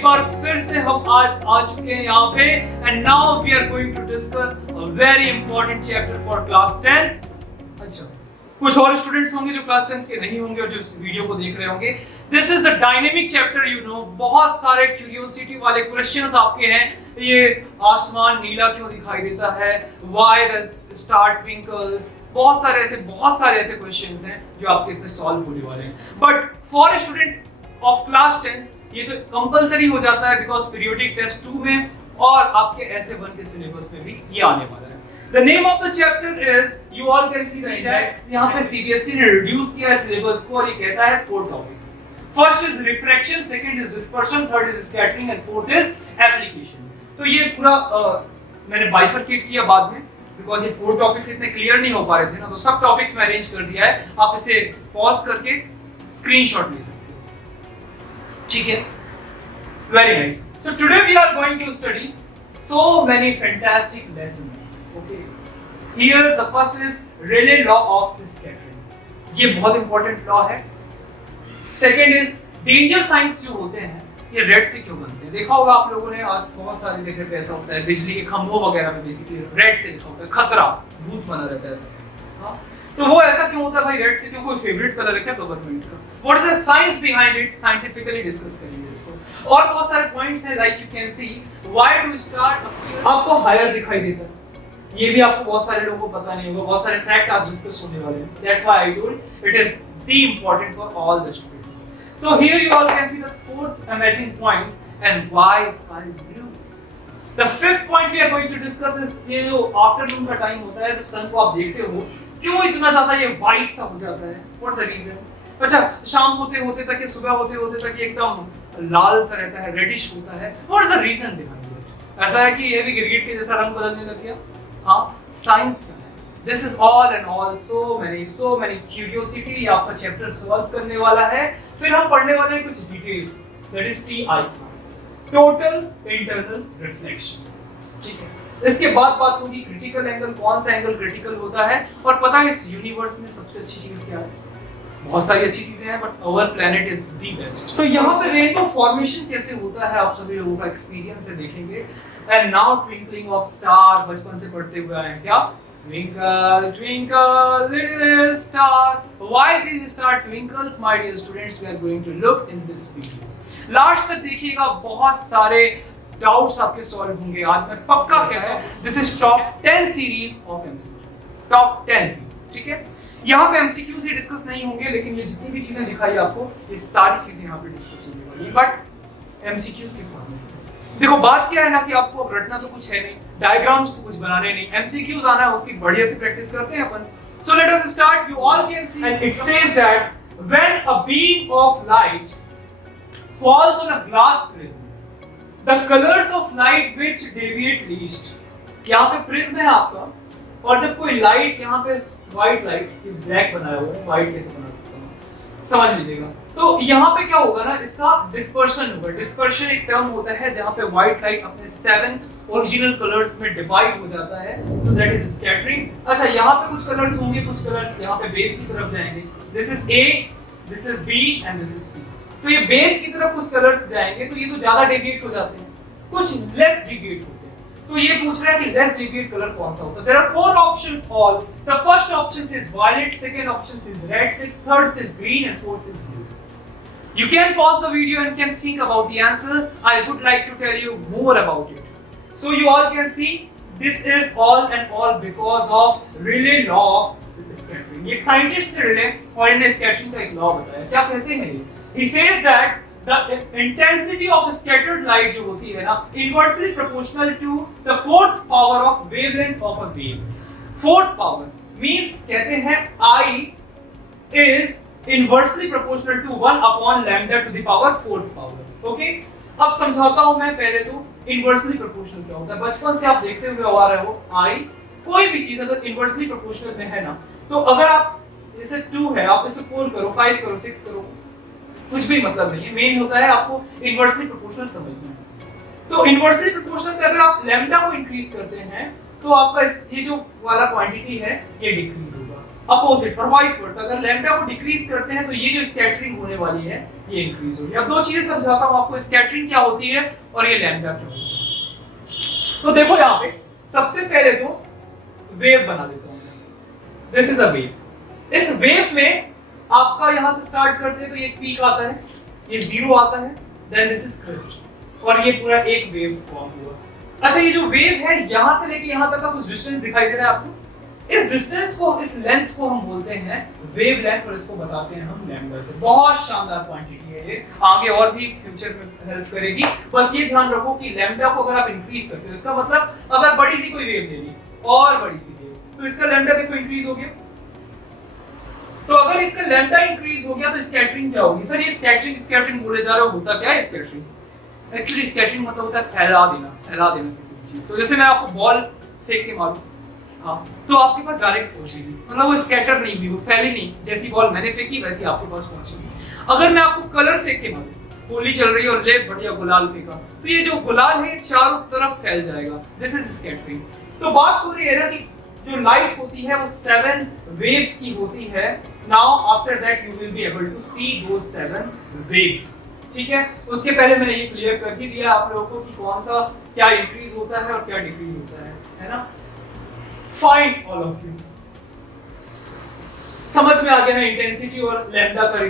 एक बार फिर से हम आज आ चुके हैं यहाँ पे and now we are going to discuss a very important chapter for class 10th। अच्छा, कुछ और स्टूडेंट्स होंगे जो क्लास 10th के नहीं होंगे और जो इस वीडियो को देख रहे होंगे। This is the dynamic chapter, you know, बहुत सारे क्यूरियोसिटी वाले क्वेश्चंस आपके हैं। ये आसमान नीला क्यों दिखाई देता है, व्हाई द स्टार ट्विंकल्स, बहुत सारे ऐसे क्वेश्चंस हैं जो आपके इसमें सॉल्व होने वाले हैं। But for student of class 10th ये तो कंपलसरी हो जाता है बिकॉज पीरियोडिक टेस्ट 2 में और आपके SA1 के सिलेबस में भी ये आने वाला है। The name of the chapter is, you all can see that यहाँ पे CBSE ने रिड्यूस किया है सिलेबस को और ये कहता है 4 topics. First is refraction, second is dispersion, third is scattering and fourth is application. तो ये पूरा मैंने बाइफरकेट किया बाद में बिकॉज ये 4 टॉपिक्स इतने क्लियर नहीं हो पा रहे थे ना, तो सब टॉपिक्स में अरेंज कर दिया है। आप इसे पॉज करके स्क्रीनशॉट ले सकते हो, ठीक है? Very nice. So today we are going to study so many fantastic lessons. Okay. Here the first is Rayleigh law of scattering. ये बहुत important law है. Second is danger signs जो होते हैं ये रेड से क्यों बनते हैं? देखा होगा आप लोगों ने, आज बहुत सारी जगह पे ऐसा होता है, बिजली के खंभों वगैरह में बेसिकली रेड से लिखा होता है, खतरा, भूत बना रहता है ऐसा। हाँ, तो वो ऐसा क्यों होता है भाई? रेड से क्यों? कोई फेवरेट कलर है क्या गवर्नमेंट का? What is the science behind it? Scientifically discuss करेंगे इसको। और बहुत सारे पॉइंट्स हैं, like you can see, why do star आपको हायर दिखाई देता है? ये भी आपको बहुत सारे लोगों को पता नहीं होगा, बहुत सारे फैक्ट आज डिस्कस होने वाले हैं। That's why I told it is the important for all the students. So here you all can see the fourth amazing point and why sky is blue. The fifth point we are going to discuss is ये जो afternoon का time होता है जब सन को आप देखते हो, क्यों इतना ज्यादा ये व्हाइट सा हो जाता है? What's the reason? अच्छा, शाम होते होते तक, सुबह होते होते तक एकदम लाल सा रहता है, रेडिश होता है। What is the reason behind it? ऐसा है कि ये भी गिरगिट के जैसा रंग बदलने लग गया? हाँ, साइंस क्या है? This is all and all so many curiosity आपका चैप्टर सॉल्व करने वाला है। फिर हम पढ़ने वाले हैं कुछ detail, that is TI, total internal reflection, ठीक है? इसके बाद बात होगी क्रिटिकल एंगल, कौन सा एंगल क्रिटिकल होता है, और पता है इस यूनिवर्स में सबसे अच्छी चीज क्या है? बहुत सारी अच्छी चीजें हैं but our planet is the best. तो यहाँ पे रेनबो फॉर्मेशन कैसे होता है आप सभी लोगों का एक्सपीरियंस से देखेंगे। And now twinkling of star, बचपन से पढ़ते हुए आए हैं क्या? Twinkle, twinkle, little star. Why these star twinkles, my dear students? We are going to look in this video. Last तक देखिएगा, बहुत सारे डाउट्स आपके सॉल्व होंगे आज मैं पक्का। क्या है? This is top 10 series of MCQs, top 10 series, ठीक है? यहाँ पे एमसीक्यूज ही डिस्कस नहीं होंगे, लेकिन ये जितनी भी चीजें दिखाई आपको, ये सारी चीजें यहाँ पे डिस्कस होने वाली है, बट एमसीक्यूज के फॉर्म में। देखो बात क्या है ना कि आपको अब रटना तो कुछ है नहीं, डायग्राम्स तो कुछ बनाने नहीं, एमसीक्यूज आना है, उसकी बढ़िया से प्रैक्टिस करते हैं अपन। So let us start. You all can see and it says that when a beam of light falls on a glass prism, the colors of light which deviate least. यहाँ पे प्रिज्म है आपका, और जब कोई लाइट, यहाँ पे white light, ये ब्लैक बनाया हुआ है, व्हाइट कैसे बना सकता हूँ समझ लीजिएगा। तो यहाँ पे क्या होगा ना, इसका डिस्पर्शन होगा। डिस्पर्शन एक टर्म होता है जहाँ पे व्हाइट लाइट अपने 7 ओरिजिनल कलर्स में डिवाइड हो जाता है, so that is scattering। अच्छा, यहाँ पे कुछ कलर्स होंगे, कुछ कलर्स यहाँ पे बेस की तरफ जाएंगे। This is A, this is B and this is C। तो ये बेस की तरफ कुछ कलर्स जाएंगे, तो ये तो ज्यादा डेविएट हो जाते हैं, कुछ लेस डेविएट होते हैं। तो ये पूछ रहा है कि लेस डेविएट कलर कौन सा होता है? There are 4 options all. The first option is violet, second option is red, third is green and fourth is blue. You can pause the video and can think about the answer. I would like to tell you more about it. So you all can see this is all and all because of Rayleigh law of scattering. ये scientist से Rayleigh और इन्हें scattering का एक law बताया। क्या कहते हैं ये? He says that the intensity of the scattered light जो होती है ना, inversely proportional to the fourth power of wavelength of a wave. Fourth power means कहते हैं I is inversely proportional to 1 upon lambda to the power fourth power. Okay? अब समझाता हूँ मैं। पहले तो inversely proportional क्या होता है? बचपन से आप देखते हुए आ रहे हो, I कोई भी चीज अगर inversely proportional में है ना, तो अगर आप जैसे 2 है, आप इसे 4 करो, 5 करो, 6 करो, कुछ भी मतलब नहीं है। मेन होता है आपको इनवर्सली प्रोपोर्शनल समझना है। तो इनवर्सली प्रोपोर्शनल पे अगर आप लैम्डा को इंक्रीज करते हैं तो आपका ये जो वाला क्वांटिटी है ये डिक्रीज होगा। अपोजिट और वाइस वर्सा, अगर लैम्डा को डिक्रीज करते हैं तो ये जो स्कैटरिंग होने वाली है ये इंक्रीज होगी। अब दो चीजें समझाता हूं आपको, स्कैटरिंग क्या होती है और ये लैम्डा क्या होती है। तो देखो यहाँ पे सबसे पहले तो वेव बना देता हूं, दिस इज अ वेव। इस वेव में आपका यहां से स्टार्ट करते हैं तो ये पीक आता है, ये जीरो आता है, देन दिस इज क्रेस्ट और ये पूरा एक वेव फॉर्म हुआ। अच्छा ये जो वेव है यहां से लेके यहां तक का कुछ डिस्टेंस दिखाई दे रहा है आपको, इस डिस्टेंस को, इस लेंथ को हम बोलते हैं वेव लेंथ और इसको बताते हैं हम लैम्डा से। बहुत शानदार क्वांटिटी है ये, आगे और भी फ्यूचर में हेल्प करेगी। बस ये ध्यान रखो कि लैम्डा को अगर आप इंक्रीज करते हो, इसका मतलब अगर बड़ी सी कोई वेव ले ली और बड़ी सी वेव, तो इसका लैम्डा देखो इंक्रीज हो गया। तो अगर इसका लैम्डा इंक्रीज हो गया तो स्कैटरिंग क्या होगी? सर ये स्कैटरिंग बोले जा रहे हो, होता क्या है स्कैटरिंग? एक्चुअली स्कैटरिंग मतलब होता है फैला देना किसी भी चीज को। जैसे मैं आपको बॉल फेंक के मारूं, हाँ, तो आपके पास डायरेक्ट पहुंचेगी, मतलब वो स्कैटर नहीं हुई, वो फैली नहीं, जैसी बॉल मैंने फेंकी वैसी आपके पास पहुंचेगी। अगर मैं आपको कलर फेंक के मारूं, होली चल रही है और ले बढ़िया गुलाल फेंका, तो ये जो गुलाल है चारों तरफ फैल जाएगा, दिस इज स्कैटरिंग। तो बात हो रही है ना कि जो लाइट होती है वो 7 वेव्स की होती है। Now after that you will be able to see those 7 waves, ठीक है। उसके पहले मैंने ये क्लियर कर ही दिया आप लोगों को कि कौन सा क्या इंक्रीज होता है और क्या डिक्रीज होता है ना। फाइन ऑल ऑफ यू, समझ में आ गया ना इंटेंसिटी और लैम्डा का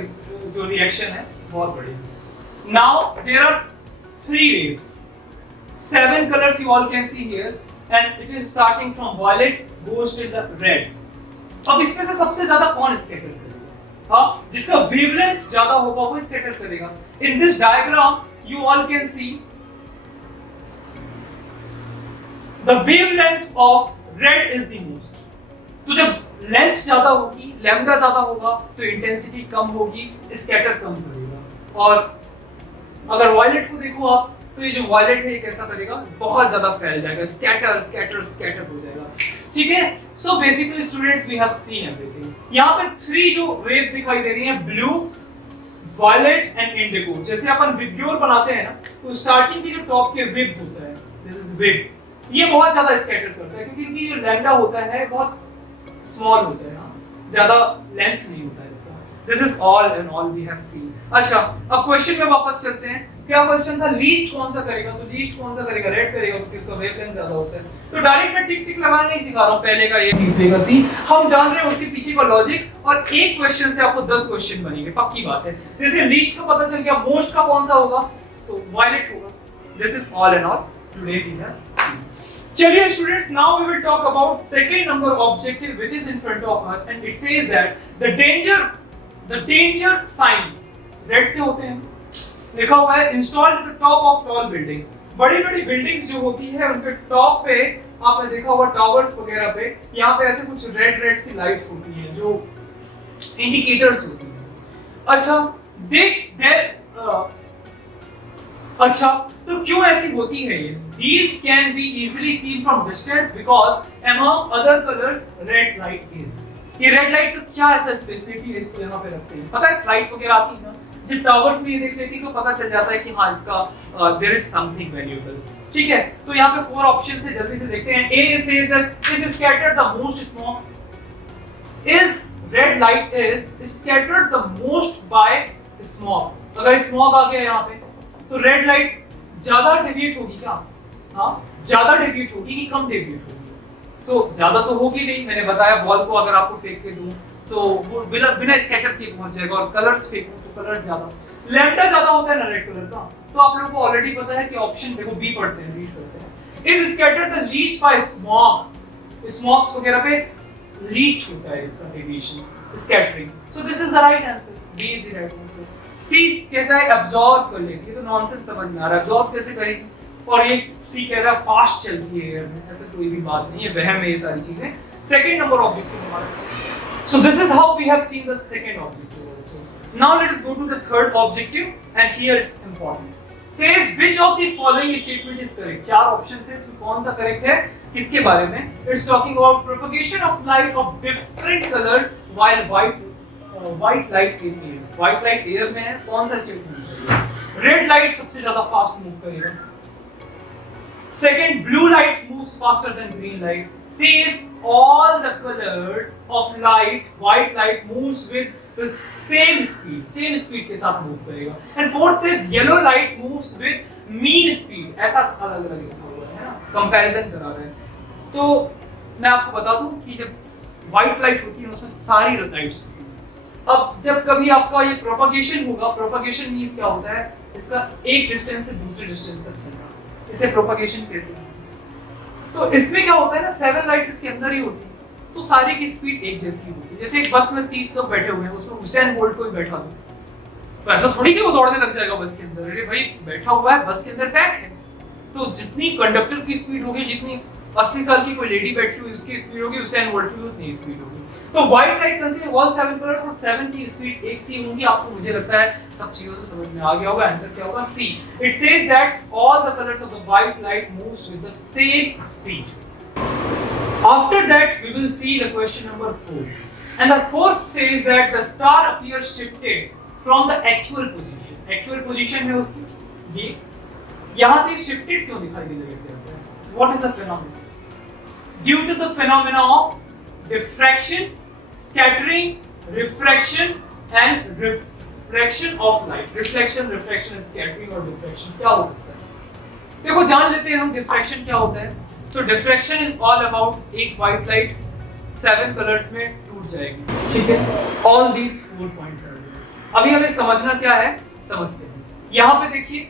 जो रिएक्शन है, बहुत बढ़िया। Now there are 3 waves, 7 colors you all can see here and it is starting from violet goes to the red। अब इसमें से सबसे ज्यादा कौन स्कैटर करेगा? हाँ, जिसका वेवलेंथ ज्यादा होगा वो स्कैटर करेगा। In this diagram you all can see the wavelength of red is the most। तो जब लेंथ ज्यादा होगी, लैम्डा ज्यादा होगा, तो इंटेंसिटी कम होगी, स्कैटर कम करेगा। और अगर वायलेट को देखो आप, तो ये जो वायलेट है ये कैसा करेगा? बहुत ज्यादा फैल जाएगा, स्कैटर हो जाएगा, ठीक है। So basically students we have seen everything. यहाँ पे 3 जो वेव दिखाई दे रही हैं, ब्लू, वायलेट एंड इंडिगो। जैसे अपन विब्ग्योर बनाते हैं ना, तो स्टार्टिंग की जो टॉप के विब होता है, दिस इज विब, ये बहुत ज्यादा स्कैटर करता है क्योंकि इनकी जो लैम्डा होता है बहुत स्मॉल होता है, ज्यादा लेंथ नहीं होता है इसका। This is all and all we have seen. अच्छा अब क्वेश्चन में वापस चलते हैं। क्या क्वेश्चन था? लीस्ट कौन सा करेगा? तो लीस्ट कौन सा करेगा? रेड करेगा क्योंकि उसका वेवलेंथ ज्यादा होता है। तो डायरेक्ट मैं टिक टिक लगाना नहीं सिखा रहा हूं, पहले का ए तीसरे का सी, हम जान रहे हैं उसके पीछे का लॉजिक, और एक क्वेश्चन से आपको 10 क्वेश्चन बनेंगे, पक्की बात है। जैसे लीस्ट का पता चल गया, मोस्ट का कौन सा होगा? तो वायलेट होगा। This is all and all today we have seen. चलिए students, now we will talk about second number objective which is in front of us and it says that the danger signs, red से होते हैं, लिखा हुआ है installed at the top of tall building. बड़ी-बड़ी buildings जो होती है उनके टॉप पे आपने देखा होगा, टावर्स वगैरह पे, यहाँ पे ऐसे कुछ रेड सी लाइट्स होती हैं जो इंडिकेटर्स होती हैं। अच्छा तो क्यों ऐसी होती है ये? These can be easily seen from distance because among other colors red light is। ये रेड लाइट का क्या ऐसा स्पेशलिटी है, इसको यहाँ पे रखते हैं? पता है फ्लाइट वगैरह आती है ना, जब टावर्स में ये देख लेती तो पता चल जाता है कि हाँ इसका देयर इज समथिंग वैल्यूएबल, ठीक है। तो यहाँ पे 4 ऑप्शन से जल्दी से देखते हैं। A says that is scattered the most smoke, is red light is scattered the most by smoke। अगर स्मॉग आ गया यहाँ पे तो रेड लाइट ज्यादा डेविएट होगी क्या? हाँ, ज्यादा डेविएट होगी कि कम डेविएट होगी? सो ज्यादा तो होगी नहीं, मैंने बताया बॉल को अगर आपको फेंक के दूं तो वो बिना स्कैटर के पहुंच जाएगा, और कलर्स फेंकूं तो कलर्स ज्यादा, लैम्डा ज्यादा होता है ना रेड कलर का। तो आप लोगों को ऑलरेडी पता है कि ऑप्शन देखो बी पढ़ते हैं, रीड करते हैं। Is scattered the least by smog, smogs वगैरह पे लीस्ट होता है इसका deviation, scattering. So this is the right answer, B is the right answer. C कहता है अब्सॉर्ब कर लेती है, तो नॉनसेंस समझ में आ रहा है, अब्सॉर्ब कैसे करेगी? और ये सी कह रहा है फास्ट चलती है एयर में, ऐसा कोई भी बात नहीं है, वहम है ये सारी चीजें। सेकंड नंबर ऑब्जेक्टिव हमारा साथ। So this is how we have seen the second objective also. Now let us go to the third objective and here it's important. Says which of the following statement is correct. 4 option से इसमें कौन सा correct है? किसके बारे में? It's talking about propagation of light of different colours while white light in air. White light air में है, कौन सा स्टेटमेंट सही है? रेड लाइट सबसे ज्यादा फास्ट मूव करेगा। Second, blue light moves faster than green light. C is all the colors of light, white light moves with the same speed के साथ मूव करेगा. And fourth is yellow light moves with mean speed. ऐसा अलग अलग लिखा हुआ है ना, कंपैरिजन करा रहे हैं. तो मैं आपको बता दूं कि जब व्हाइट लाइट होती है उसमें सारी लाइट्स होती है. अब जब कभी आपका ये प्रोपगेशन होगा, प्रोपगेशन मींस क्या होता है, इसका एक डिस्टेंस से दूसरे डिस्टेंस तक चलना, इसे प्रोपगेशन कहते हैं. तो इसमें क्या होता है ना, 7 लाइट्स इसके अंदर ही होती है, तो सारी की स्पीड एक जैसी होती है. जैसे एक बस में 30 लोग बैठे हुए हैं, उसमें हुसैन बोल्ट को भी बैठा दो, तो ऐसा थोड़ी कि वो दौड़ने लग जाएगा बस के अंदर. अरे भाई बैठा हुआ है, बस के अंदर पैक है, तो जितनी कंडक्टर की स्पीड होगी, जितनी 80 साल की कोई लेडी बैठी हुई उसकी स्पीड होगी, हुसैन बोल्ट की उतनी स्पीड होगी. तो white light consider all 7 colours और 7 की स्पीड एक सी होंगी. आपको मुझे लगता है सब चीजों से समझ में आ गया होगा. आंसर क्या होगा? C. It says that all the colours of the white light moves with the same speed. After that, we will see the question number 4. And the fourth says that the star appears shifted from the actual position. Actual position है उसकी ये. यहाँ से shifted क्यों दिखाई देने लग जाता है? What is the phenomenon? Due to the phenomena of diffraction, scattering, refraction, and refraction of light. Reflection, refraction, and scattering और diffraction क्या हो सकता है? देखो जान लेते हैं हम diffraction क्या होता है. So diffraction is all about एक white light 7 colors में टूट जाएगी. ठीक है? All these 4 points are there. अभी हमें समझना क्या है, समझते हैं. यहाँ पे देखिए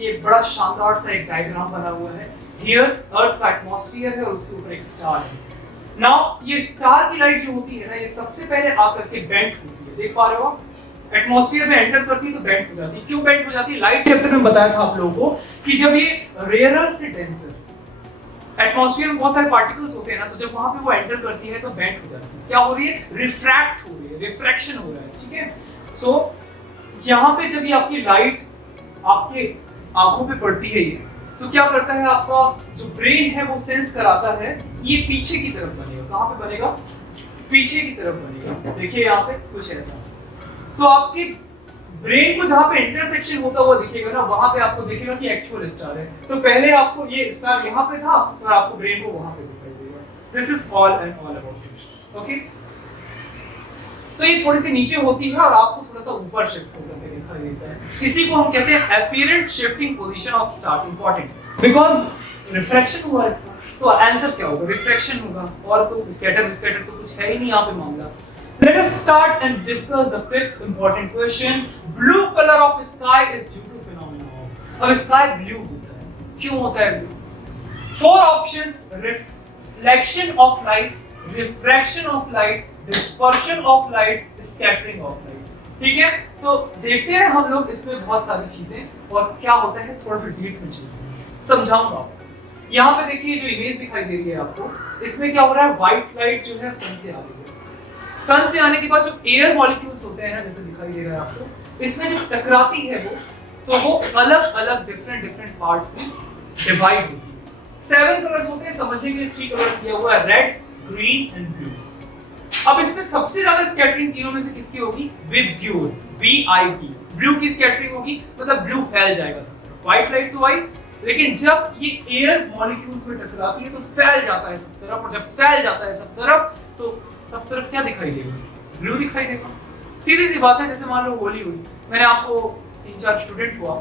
ये बड़ा शानदार सा एक डायग्राम बना हुआ है. Here Earth का एटमॉस्फेयर है और उसके ऊपर एक स्टार है. Now ये स्टार की लाइट जो होती है ना, ये सबसे पहले आकर के बेंट होती है. देख पा रहे हो आप? एटमॉस्फेयर में एंटर करती है तो बेंट हो जाती है. क्यों बेंट हो जाती है? लाइट चैप्टर में बताया था आप लोगों को कि जब ये रेयरर से डेंसर एटमॉस्फेयर में बहुत सारे पार्टिकल्स होते हैं ना, तो जब वहां पे वो एंटर करती है तो बेंट हो जाती है. क्या हो रही है? रिफ्रैक्ट हो रही है, रिफ्रैक्शन हो रहा है. ठीक है? सो यहाँ पे जब ये आपकी लाइट आपके आंखों पे पड़ती है ये, तो क्या करता है, आपका जो ब्रेन है वो सेंस कराता है ये पीछे की तरफ बनेगा. कहाँ पे बनेगा? पीछे की तरफ बनेगा. देखिए यहाँ पे कुछ ऐसा. तो आपके ब्रेन को जहां पे इंटरसेक्शन होता हुआ दिखेगा ना, वहां पे आपको दिखेगा कि एक्चुअल स्टार है. तो पहले आपको ये स्टार यहाँ पे था और आपको ब्रेन को वहां पे दिखाई देगा. This is all and all about it. Okay, तो ये थोड़ी सी नीचे होती है और आपको थोड़ा सा ऊपर शिफ्ट होकर के दिखाई देता है. इसी को हम कहते हैं apparent shifting position of stars. Important, because refraction हुआ इसका, तो आंसर क्या होगा? रिफ्रैक्शन होगा. और तो स्कैटर तो कुछ है ही नहीं यहाँ पे मामला. Let us start and discuss the fifth important question. Blue color of sky is due to phenomena of. अब sky blue होता है. क्यों होता है blue? 4 options: reflection of light, refraction of light, dispersion of light, scattering of light. ठीक है? तो देखते हैं हम लोग इसमें बहुत सारी चीजें और क्या होता है, थोड़ा सा डीप में चलते हैं. समझाऊंगा. यहाँ पे देखिए जो इमेज दिखाई दे रही है आपको, इसमें क्या हो रहा है, व्हाइट लाइट जो है सन से आ रही है. सन से आने के बाद जो एयर मॉलिक्यूल्स होते हैं ना, जैसे दिखाई दे रहा है आपको, इसमें जब टकराती है वो, तो वो अलग अलग डिफरेंट पार्ट्स में डिवाइड होती है. 7 कलर्स होते हैं, समझने के लिए 3 कलर्स दिया हुआ है, रेड, ग्रीन एंड ब्लू. अब इसमें सबसे ज्यादा स्कैटरिंग तीनों में से किसकी होगी? विब्ग्यूर, VIB. ब्लू की स्कैटरिंग होगी, मतलब ब्लू फैल जाएगा सब तरफ. व्हाइट लाइट तो आई, लेकिन जब ये एयर मॉलिक्यूल्स में टकराती है तो फैल जाता है सब तरफ, और जब फैल जाता है सब तरफ तो सब तरफ क्या दिखाई देगा? ब्लू दिखाई देगा. सीधी सी बात है. जैसे मान लो होली हुई, मैंने आपको 3-4 स्टूडेंट हुआ,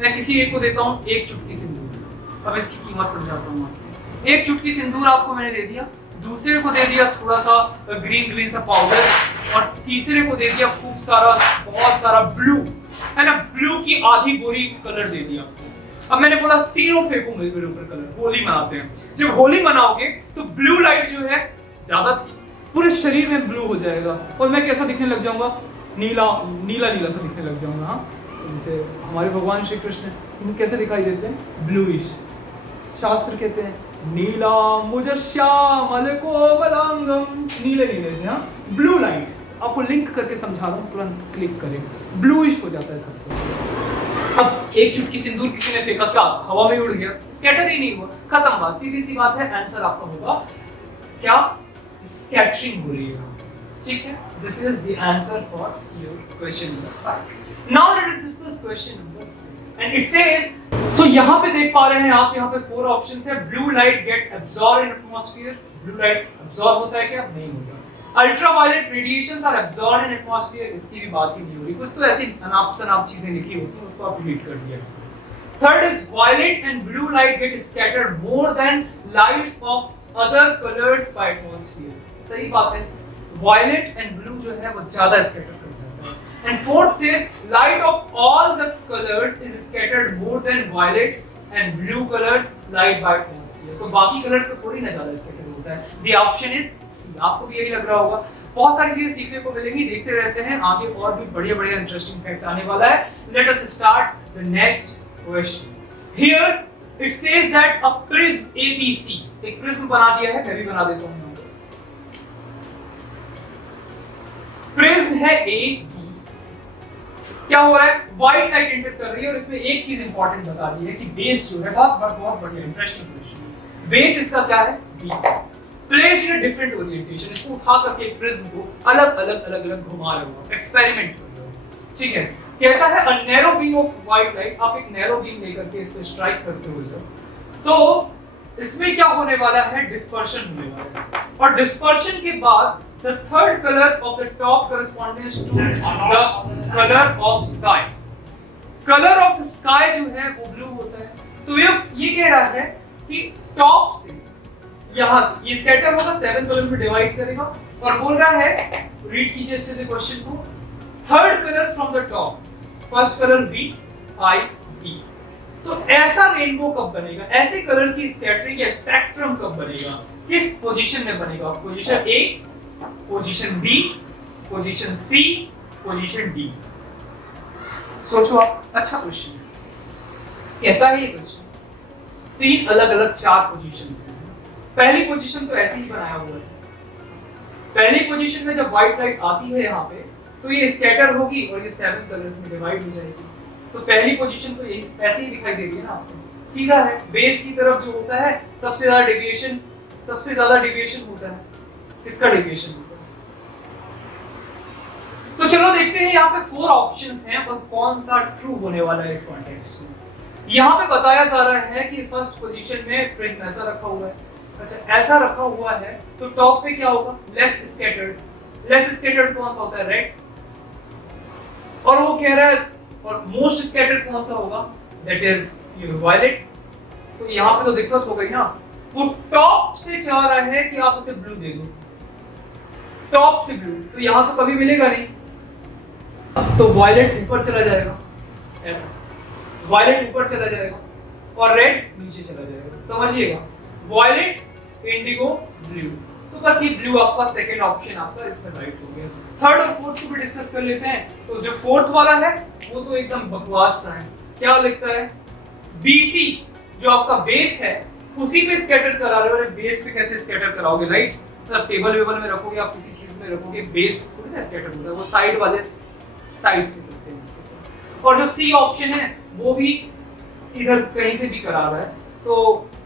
मैं किसी एक को देता हूँ 1 चुटकी सिंदूर. अब इसकी कीमत समझाता हूँ आपको. 1 चुटकी सिंदूर आपको मैंने दे दिया, दूसरे को दे दिया थोड़ा सा ग्रीन सा पाउडर, और तीसरे को दे दिया खूब सारा, बहुत सारा ब्लू, है ना. ब्लू की आधी बोरी कलर दे दिया. अब मैंने बोला तीनों फेंको मेरे ऊपर कलर, होली मनाते हैं. जब होली मनाओगे तो ब्लू लाइट जो है ज्यादा थी, पूरे शरीर में ब्लू हो जाएगा और मैं कैसा दिखने लग जाऊंगा? नीला सा दिखने लग जाऊंगा. हाँ, जैसे हमारे भगवान श्री कृष्ण कैसे दिखाई देते हैं? ब्लूइश. शास्त्र कहते हैं नीला मुजश्यामल कोमलांगम, नीले से. हाँ, ब्लू लाइट. आपको लिंक करके समझा रहा हूँ, तुरंत क्लिक करें. ब्लूइश हो जाता है सब कुछ. अब 1 चुटकी सिंदूर किसी ने फेंका, क्या हवा में उड़ गया? स्कैटर ही नहीं हुआ. खत्म बात. सीधी सी बात है. आंसर आपका होगा क्या? स्कैटरिंग हो रही है. ठीक है? This is the answer for your question number 5. Now let us discuss question number 6 and it says, so यहाँ पे देख पा रहे हैं आप, यहाँ पे 4 ऑप्शंस है. Blue light gets absorbed in atmosphere, blue light absorb होता है क्या? नहीं होता। Ultraviolet radiations are absorbed in atmosphere, इसकी भी बात ही नहीं हो रही, कुछ तो ऐसी अनाप शनाप चीजें लिखी होती हैं, उसको आप डिलीट कर दिया। Third is violet and blue light get scattered more than lights of other colours by atmosphere. सही बात है, वायलेट एंड ब्लू जो है वो ज्यादा स्कैटर कर जाता है। And fourth is light of all the colours is scattered more than violet and blue colours light by atmosphere. तो बाकी कलर्स का थोड़ी ना ज्यादा स्कैटर होता है। The option is C. आपको भी यही लग रहा होगा। बहुत सारी चीजें सीखने को मिलेंगी, देखते रहते हैं, आगे और भी बढ़िया बढ़िया इंटरेस्टिंग फैक्ट आने वाला है। Late us start the next question. Here it says that a prism ABC, एक प्रिज्म बना दिया है, मैं भी बना देता हूं। प्रिज्म है ABC, क्या हो रहा है? व्हाइट लाइट एंटर कर रही है और इसमें एक चीज इंपॉर्टेंट बता दी है कि बेस जो है बहुत बढ़िया इंटरेस्टिंग क्वेश्चन है। बेस इसका क्या है? BC। Placed in a different orientation, इसको उठा करके प्रिज्म को अलग घुमा रहे हो, एक्सपेरिमेंट कर रहे हो, ठीक है। कहता है a narrow beam of white light, आप एक नैरो बीम लेकर के इस पे स्ट्राइक करते हो जब, तो इसमें क्या होने वाला है? डिस्पर्शन होने वाला है। और डिस्पर्शन के बाद the third color of the top corresponds to the color of sky. Color of sky जो है वो ब्लू होता है। तो ये कह रहा है कि टॉप से, यहां से ये स्कैटर होगा, 7 कलर में डिवाइड करेगा और बोल रहा है, रीड कीजिए अच्छे से क्वेश्चन को, third colour from the top, first colour B। तो ऐसा रेनबो कब बनेगा? ऐसे कलर की स्कैटरिंग या स्पेक्ट्रम कब बनेगा? किस पोजीशन में बनेगा? Position A, position B, position C, position D। सोचो आप, अच्छा क्वेश्चन कहता है ये क्वेश्चन 3 अलग-अलग 4 पोजीशंस हैं। पहली पोजीशन तो ऐसे ही बनाया हुआ है। पहली पोजीशन में जब व्हाइट लाइट आती है यहाँ पे, तो ये स्कैटर होगी और ये 7 कलर्स में डिवाइड हो जाएगी। तो पहली पोजीशन तो यही ऐसे ही दिखाई दे रही है ना आपको, सीधा है। बेस की तरफ जो होता है सबसे ज्यादा डेविएशन होता है। किसका डेविएशन होता है? तो चलो देखते हैं, यहाँ पे 4 ऑप्शंस हैं और कौन सा ट्रू होने वाला है इस कॉन्टेक्स्ट में। यहाँ पे बताया जा रहा है कि फर्स्ट पोजीशन में प्रिज्म ऐसा रखा हुआ है। अच्छा, ऐसा रखा हुआ है तो टॉप पे क्या होगा? लेस स्कैटर्ड कौन सा होता है? रेड। और वो कह रहा है, और मोस्ट स्कैटर्ड कौन सा होगा? That is violet. तो यहाँ पे तो दिक्कत हो गई ना, वो टॉप से चाह रहा है कि आप उसे ब्लू दे दो, टॉप से ब्लू, तो यहां तो कभी मिलेगा नहीं, तो वायलेट ऊपर चला जाएगा, ऐसा वायलेट ऊपर चला जाएगा और रेड नीचे चला जाएगा। समझिएगा, वायलेट, इंडिगो, ब्लू। तो बस ये ब्लू आपका सेकंड ऑप्शन आपका इसमें राइट हो गया। थर्ड और फोर्थ को भी डिस्कस कर लेते हैं। तो जो फोर्थ वाला है वो तो एकदम बकवास सा है। क्या लिखता है? BC जो आपका बेस है उसी पे स्कैटर करा रहे हो। और बेस पे कैसे स्कैटर कराओगे? राइट, मतलब टेबल वेबल में रखोगे, आप किसी चीज में रखोगे, बेस थोड़ी ना स्कैटर होता है, वो साइड वाले साइड से चलते हैं। और जो C ऑप्शन है वो भी इधर कहीं से भी करा रहा है, तो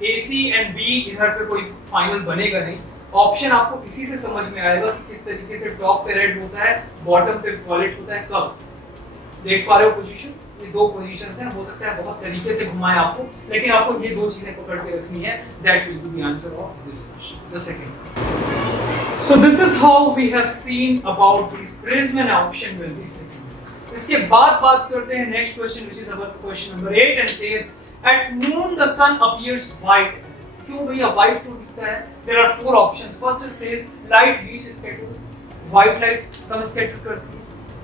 AC एंड B इधर पे कोई फाइनल बनेगा नहीं। ऑप्शन आपको इसी से समझ में आएगा कि किस तरीके से टॉप पे रेड होता है, बॉटम पे वायलेट होता है। कब देख पा रहे हो पोजीशन? ये 2 पोजीशंस हैं। हो सकता है बहुत तरीके से घुमाए आपको, लेकिन आपको ये 2 चीजें पकड़ के रखनी है। That will be the answer of this question, the second. So this is how we have seen about this prism and option will be second. इसके बाद बात करते हैं next question, which is about question number 8 and says at noon the sun appears white. क्यों भैया white क्यों दिखता है? There are 4 options. First is says light least scattered, white light कम स्कैटर करती है।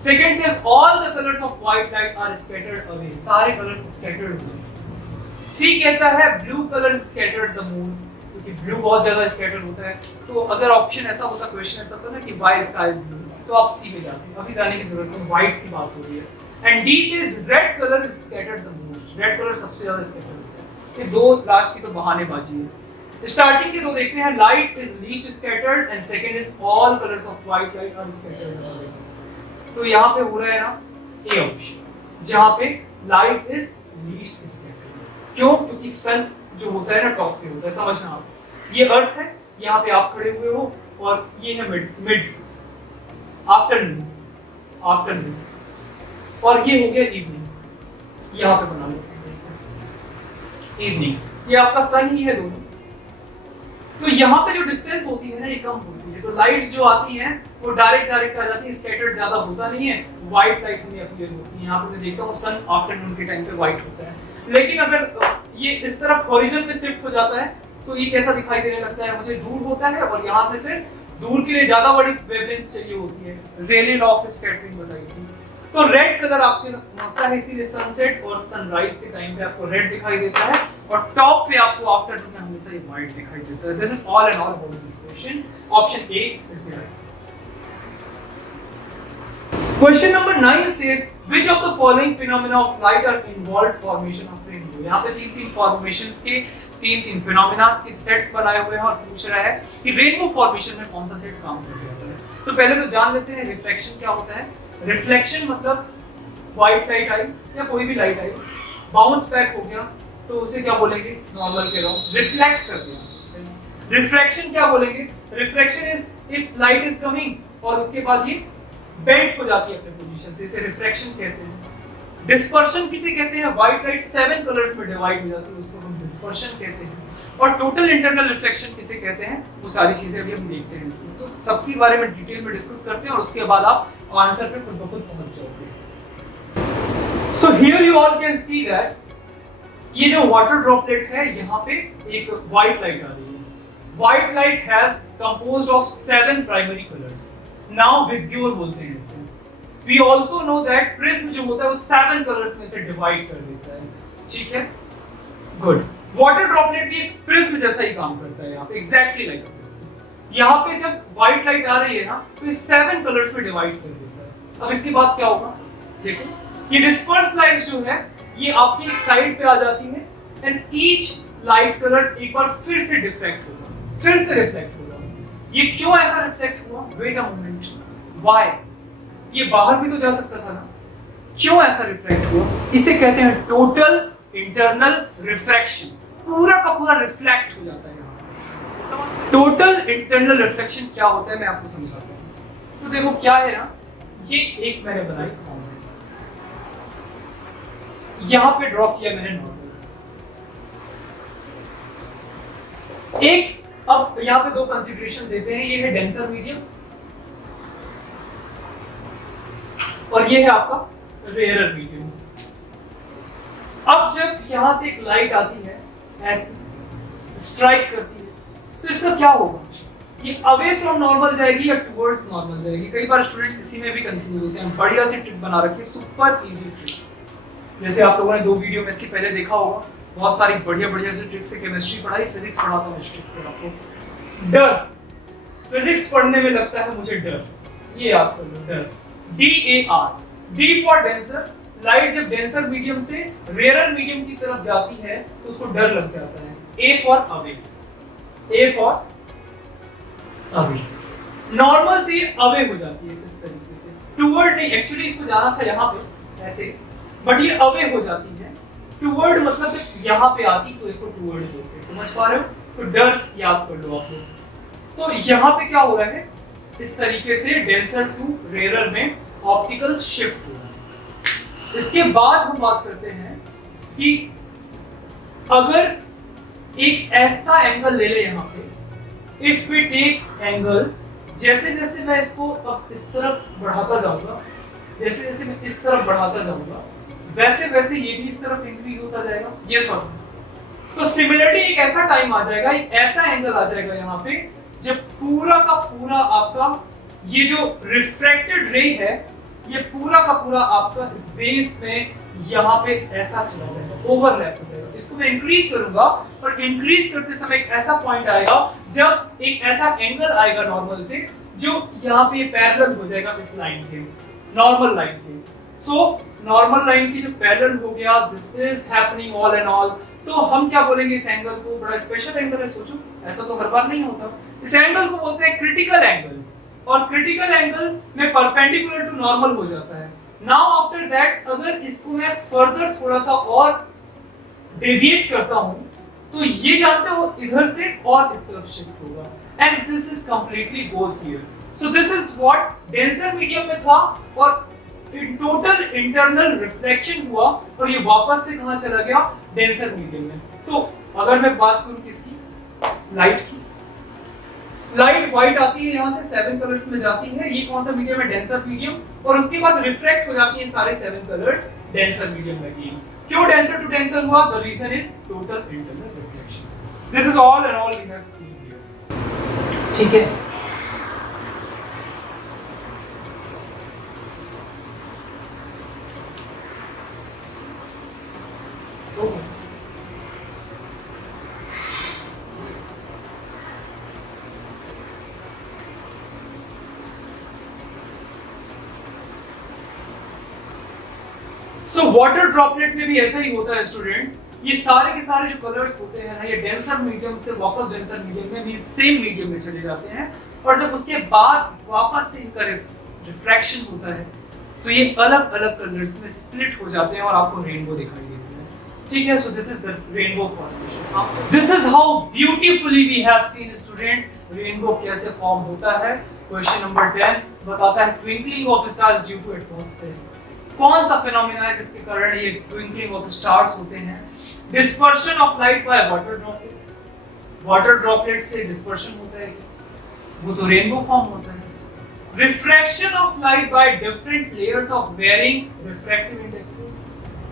Second says all the colours of white light are scattered away, सारे colours scattered हुए। सी कहता है blue colour scattered the moon, क्योंकि blue बहुत ज्यादा स्कैटर होता है। तो अगर ऑप्शन ऐसा होता, क्वेश्चन ऐसा होता ना कि व्हाई स्काई इज ब्लू, तो आप सी में जाते। अभी जाने की जरूरत नहीं, व्हाइट की बात हो रही है। And D says red colour scattered the most, red colour सबसे ज्यादा स्कैटर होता है। ये 2 लास्ट की तो बहानेबाजी है। स्टार्टिंग के 2 देखते हैं, light is least scattered and second is all colours of white light are scattered. तो यहाँ पे हो रहा है ना ए ऑप्शन, जहाँ पे लाइट इज लीस्ट स्कैटर्ड। क्यों? क्योंकि सन जो होता है ना टॉप पे होता है। समझना आप, ये अर्थ है, यहाँ पे आप खड़े हुए हो और ये है मिड आफ्टरनून, और ये हो गया इवनिंग। यहाँ पे बना लेते हैं इवनिंग, ये आपका सन ही है दोनों। तो यहाँ पे जो डिस्टेंस होती है ना ये कम होती है, तो लाइट्स जो आती हैं वो डायरेक्ट आ जाती है, स्कैटर्ड ज्यादा होता नहीं है, व्हाइट लाइट हमें अपीयर होती है। यहाँ पे मैं देखता हूँ सन आफ्टरनून के टाइम पे व्हाइट होता है, लेकिन अगर ये इस तरफ हॉरिजॉन पे शिफ्ट हो जाता है तो ये कैसा दिखाई देने लगता है, मुझे दूर होता है और यहाँ से फिर दूर के लिए ज्यादा बड़ी वेवलेंथ चाहिए होती है, रेले लॉ ऑफ स्कैटरिंग बताई थी। तो रेड कलर आपके पहुंचता है इसीलिए सनसेट और सनराइज के टाइम पे आपको रेड दिखाई देता है और टॉप पे आपको आफ्टरनून में हमेशा ये व्हाइट दिखाई देता है। This is all and all about this question. Option A is the right answer. Question number 9 says which of the following phenomena of light are involved formation of rainbow। यहाँ पे तीन formations के तीन phenomena के sets बनाए हुए हैं और पूछ रहा है कि रेनबो फॉर्मेशन में कौन सा सेट काम कर जाता है। तो पहले तो जान लेते हैं रिफ्लेक्शन क्या होता है। रिफ्लेक्शन मतलब व्हाइट लाइट आई या कोई भी लाइट आई, बाउंस बैक हो गया तो उसे क्या बोलेंगे, नॉर्मल के रहो, रिफ्लेक्ट कर दिया। रिफ्रैक्शन क्या बोलेंगे, refraction is if light is coming और उसके बाद ये बेंड हो जाती है अपने पोजीशन से, इसे रिफ्रैक्शन कहते हैं। डिस्पर्शन किसे कहते हैं, व्हाइट लाइट 7 कलर्स में डिवाइड हो जाती है, उसको हम डिस्पर्शन कहते हैं। और टोटल इंटरनल रिफ्लेक्शन किसे कहते हैं, वो सारी चीजें अभी हम देखते हैं इसमें, तो सबके बारे में डिटेल में डिस्कस करते हैं और उसके बाद आप आंसर पे खुद ब खुद पहुंच जाओगे। So here you all can see that ये जो वाटर ड्रॉपलेट है यहाँ पे एक व्हाइट लाइट आ रही है। White light has composed of 7 primary colours. Now विग्योर बोलते हैं इसे। We also know that prism जो होता है वो 7 कलर्स में से डिवाइड कर देता है, ठीक है, गुड। वाटर ड्रॉपलेट भी एक प्रिज्म जैसा ही काम करता है यहाँ पे, एग्जैक्टली लाइक अ प्रिज्म। यहाँ पे जब व्हाइट लाइट आ रही है ना तो ये 7 कलर्स में डिवाइड कर देता है। अब इसके बाद क्या होगा, देखो ये डिस्पर्स लाइट्स जो है ये आपकी एक साइड पे आ जाती है एंड ईच लाइट कलर एक बार फिर से डिफ्रैक्ट होगा, फिर से रिफ्लेक्ट होगा। ये क्यों ऐसा रिफ्लेक्ट हुआ, वेट अ मोमेंट, व्हाई, ये बाहर भी तो जा सकता था ना, क्यों ऐसा रिफ्लेक्ट हुआ, इसे कहते हैं टोटल इंटरनल रिफ्रैक्शन। पूरा का पूरा रिफ्लेक्ट हो जाता है यहाँ। टोटल इंटरनल रिफ्लेक्शन क्या होता है मैं आपको समझाता हूँ। तो देखो क्या है ना, ये एक मैंने बनाई, यहां पे ड्रॉ किया मैंने नॉर्मल, एक अब यहां पे दो कंसीडरेशन देते हैं, ये है डेंसर मीडियम और ये है आपका रेयरर मीडियम। अब जब यहां से एक लाइट आती है ऐसे स्ट्राइक करती है तो इसका क्या होगा, ये अवे फ्रॉम नॉर्मल जाएगी या टुवर्ड्स नॉर्मल जाएगी। कई बार स्टूडेंट्स इसी में भी कंफ्यूज होते हैं। बढ़िया सी ट्रिक बना रखी है, सुपर इजी ट्रिक, जैसे आप लोगों ने 2 वीडियो में इसके पहले देखा होगा, बहुत सारी बढ़िया से ट्रिक्स से केमिस्ट्री पढ़ाई, फिजिक्स पढ़ाता हूं, इस ट्रिक से आपको डर, फिजिक्स पढ़ने में लगता है मुझे डर, ये याद कर लो, डर, DAR, D for denser. Light जब डेंसर मीडियम से रेयरर मीडियम की तरफ जाती है तो उसको डर लग जाता है। A for away, A for away, normal से अवे हो जाती है इस तरीके से, टुवर्ड नहीं, एक्चुअली इसको जाना था यहाँ पे ऐसे, बट ये अवे हो जाती है। टुवर्ड मतलब जब यहाँ पे आती तो इसको टुवर्ड बोलते हैं, समझ पा रहे हो, तो डर याद कर लो आप लोग। तो यहाँ पे क्या हो रहा है, इस तरीके से डेंसर टू रेयरर में ऑप्टिकल शिफ्ट हो रहा है। इसके बाद हम बात करते हैं कि अगर एक ऐसा एंगल ले ले यहाँ पे, इफ वी टेक एंगल, जैसे जैसे मैं इसको अब इस तरफ बढ़ाता जाऊंगा, जैसे जैसे मैं इस तरफ बढ़ाता जाऊंगा वैसे वैसे ये भी इस तरफ इंक्रीज होता जाएगा, ये सॉरी। तो सिमिलरली एक ऐसा टाइम आ जाएगा, एक ऐसा एंगल आ जाएगा यहाँ पे जब पूरा का पूरा आपका ये जो रिफ्रैक्टेड रे है ये पूरा का पूरा आपका इस बेस में यहाँ पे ऐसा चला जाएगा, ओवरलैप हो जाएगा। इसको मैं इंक्रीज करूंगा और इंक्रीज करते समय एक ऐसा पॉइंट आएगा जब एक ऐसा एंगल आएगा नॉर्मल से जो यहाँ पे पैरेलल हो जाएगा इस लाइन के, नॉर्मल लाइन के। सो नॉर्मल लाइन की जो पैरेलल हो गया, this is happening all and all. तो हम क्या बोलेंगे इस एंगल को, बड़ा स्पेशल एंगल है, सोचो ऐसा तो हर बार नहीं होता। इस एंगल को बोलते हैं क्रिटिकल एंगल, और क्रिटिकल एंगल में परपेंडिकुलर टू नॉर्मल हो जाता है। नाउ आफ्टर दैट अगर इसको मैं फर्दर थोड़ा सा और डेविएट करता हूं तो ये जानते हो इधर से और इस तरफ शिफ्ट होगा, and this is completely both here. So this is what denser medium में था और इन टोटल इंटरनल रिफ्लेक्शन हुआ और ये वापस से कहां चला गया, डेंसर मीडियम में। तो अगर मैं बात करूं किसकी, लाइट की, लाइट व्हाइट आती है, यहाँ से 7 कलर्स में जाती है, ये कौन सा मीडियम है, डेंसर मीडियम, और उसके बाद रिफ्लेक्ट हो जाती है सारे 7 कलर्स डेंसर मीडियम में भी। क्यों डेंसर टू डेंसर हुआ? The reason is total internal reflection. This is all and all we have seen here. ठीक है, सो वाटर ड्रॉपलेट में भी ऐसा ही होता है स्टूडेंट्स। ये सारे के सारे जो कलर्स होते हैं ना, ये डेंसर मीडियम से वापस डेंसर मीडियम में मींस सेम मीडियम में चले जाते हैं, और जब उसके बाद वापस से इनका रिफ्रैक्शन होता है तो ये अलग अलग कलर्स में स्प्लिट हो जाते हैं और आपको रेनबो दिखाई देता है। ठीक है, so this is the rainbow formation. This is how beautifully we have seen students rainbow कैसे फॉर्म होता है। क्वेश्चन नंबर 10 बताता है twinkling of stars due to atmosphere. कौन सा फिनोमेना है जिसके कारण ये ट्विंकलिंग ऑफ स्टार्स होते हैं? Dispersion of light by water droplet. Water droplet से डिस्पर्शन होता है, वो तो रेनबो फॉर्म होता है। Refraction of light by different layers of varying refractive indexes.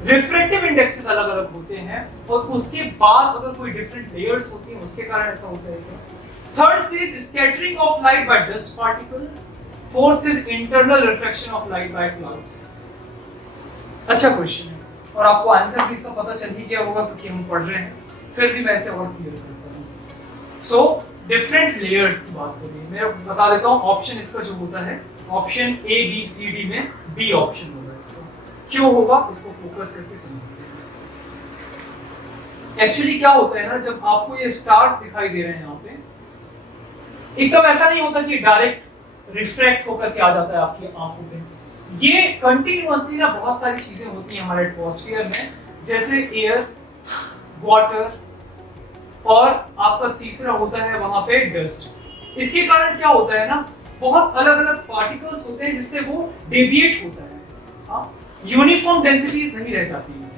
Refractive indexes अलग अलग होते हैं और उसके बाद अगर कोई डिफरेंट लेयर्स होती हैं उसके कारण ऐसा होता है। Third is scattering of light bye dust particles. Fourth is internal reflection of light bye clouds. अच्छा क्वेश्चन है और आपको आंसर भी इसका पता चल ही गया होगा क्योंकि हम पढ़ रहे हैं, फिर भी मैं इसे और क्लियर करता हूं। सो डिफरेंट लेयर्स की बात करें, मैं बता देता हूं ऑप्शन इसका जो होता है, option A B C D में बी ऑप्शन होगा इसका। क्यों होगा इसको फोकस करके समझते हैं। एक्चुअली क्या होता है ना, जब आपको ये स्टार्स दिखाई दे रहे हैं यहाँ पे, एकदम ऐसा नहीं होता कि डायरेक्ट रिफ्रैक्ट होकर के आ जाता है आपकी आंखों पे। ये कंटिन्यूअसली ना बहुत सारी चीजें होती हैं हमारे एटमॉस्फेयर में, जैसे एयर, वाटर और आपका तीसरा होता है वहां पे डस्ट। इसके कारण क्या होता है ना, बहुत अलग अलग पार्टिकल्स होते हैं जिससे वो डेविएट होता है, यूनिफॉर्म डेंसिटीज नहीं रह जाती है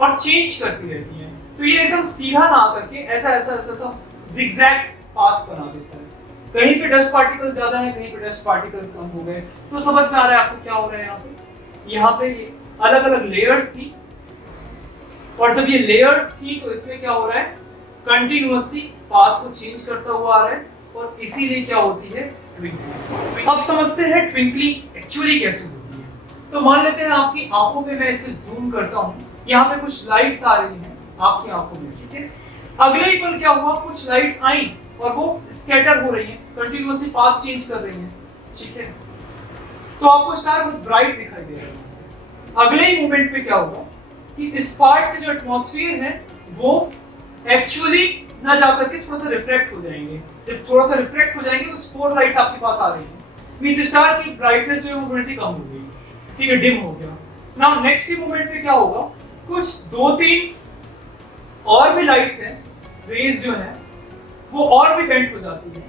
और चेंज करती रहती है। तो ये एकदम सीधा ना आकर के ऐसा ऐसा ऐसा ऐसा जिगजैग पाथ बना देता है। कहीं पे डस्ट पार्टिकल ज्यादा है, कहीं पे डस्ट पार्टिकल कम हो गए। तो समझ में आ रहा है आपको क्या हो रहा है यहाँ पे अलग अलग लेयर्स थी, और जब ये लेयर्स थी तो इसमें क्या हो रहा है, कंटिन्यूअसली पाथ को चेंज करता हुआ आ रहा है, और इसीलिए क्या होती है, ट्विंकलिंग। अब समझते हैं ट्विंकलिंग एक्चुअली कैसे होती है। तो मान लेते हैं आपकी आंखों में, मैं इसे जूम करता हूँ, यहाँ पे कुछ लाइट्स आ रही हैं आपकी आंखों में, ठीक है। अगले ही पल क्या हुआ, कुछ लाइट्स आई और वो स्कैटर हो रही हैं, कंटिन्यूअसली पाथ चेंज कर रही हैं, ठीक है। तो आपको स्टार बहुत ब्राइट दिखाई दे रहा है। अगले ही मोमेंट पे क्या होगा कि इस पार्ट में जो एटमॉस्फेयर है वो एक्चुअली ना जाकर के थोड़ा सा रिफ्लेक्ट हो जाएंगे। जब थोड़ा सा रिफ्लेक्ट हो जाएंगे तो 4 लाइट्स आपके पास आ रही हैं, मींस स्टार की ब्राइटनेस जो है वो थोड़ी सी कम हो गई, ठीक है, डिम हो गया। नाउ नेक्स्ट ही मोमेंट पे क्या होगा, कुछ 2-3 और भी लाइट्स हैं, रेज जो है वो और भी बेंट हो जाती है,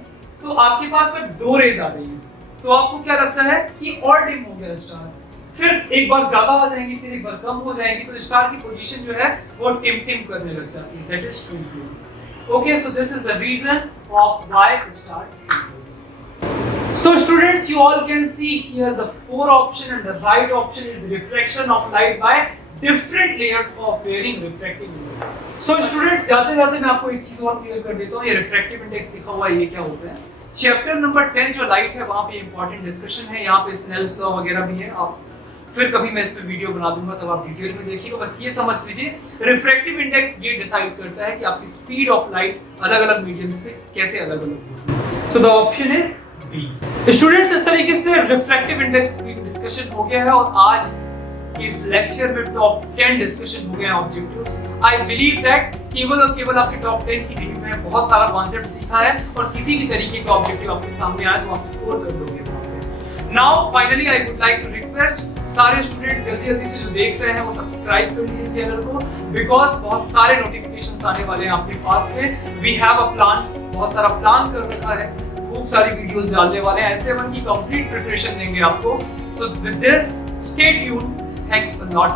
तो आपके पास में 2 रेज आ रही हैं। तो आपको क्या लगता है कि और डिम हो गया स्टार, फिर एक बार ज्यादा आ जाएंगी, फिर एक बार कम हो जाएंगी, तो स्टार की पोजीशन जो है वो टिम टिम करने लग जाती है। That is twinkling. Okay, so this is the reason of why star twinkles. So students, you all can see here the 4 option, and the right option is reflection of light by different layers of varying refractive index. So students, जाते जाते मैं आपको एक चीज और clear कर देता हूँ, ये रिफ्रैक्टिव इंडेक्स लिखा हुआ है, ये क्या होता है। चैप्टर नंबर 10 जो लाइट है वहाँ पे इंपॉर्टेंट डिस्कशन है, यहाँ पे स्नेल्स लॉ वगैरह भी है। आप फिर कभी मैं इस पे वीडियो बना दूंगा तब आप डिटेल में देखिएगा। बस ये समझ लीजिए, रिफ्रैक्टिव इंडेक्स ये डिसाइड करता है कि आपकी स्पीड ऑफ लाइट अलग अलग मीडियम्स पे कैसे अलग अलग होती है। So the option is B. Students, इस तरीके से रिफ्रैक्टिव इंडेक्स की डिस्कशन हो गया है और आज इस लेक्चर में टॉप 10 डिस्कशन हो गए हैं ऑब्जेक्टिव्स। आई बिलीव दैट केवल और केवल आपके टॉप 10 की नींव में बहुत सारा कॉन्सेप्ट सीखा है और किसी भी तरीके का ऑब्जेक्टिव आपके सामने आए तो आप स्कोर कर लोगे। Now finally I would like to request सारे स्टूडेंट्स जल्दी से जो देख रहे हैं वो सब्सक्राइब कर लीजिए चैनल को, बिकॉज बहुत सारे नोटिफिकेशंस आने वाले हैं आपके पास में। वी हैव अ प्लान, बहुत सारा प्लान कर रखा है, खूब सारी वीडियोस डालने वाले हैं, S7 की कंप्लीट प्रिपरेशन देंगे आपको। So with this stay tuned, thanks a lot.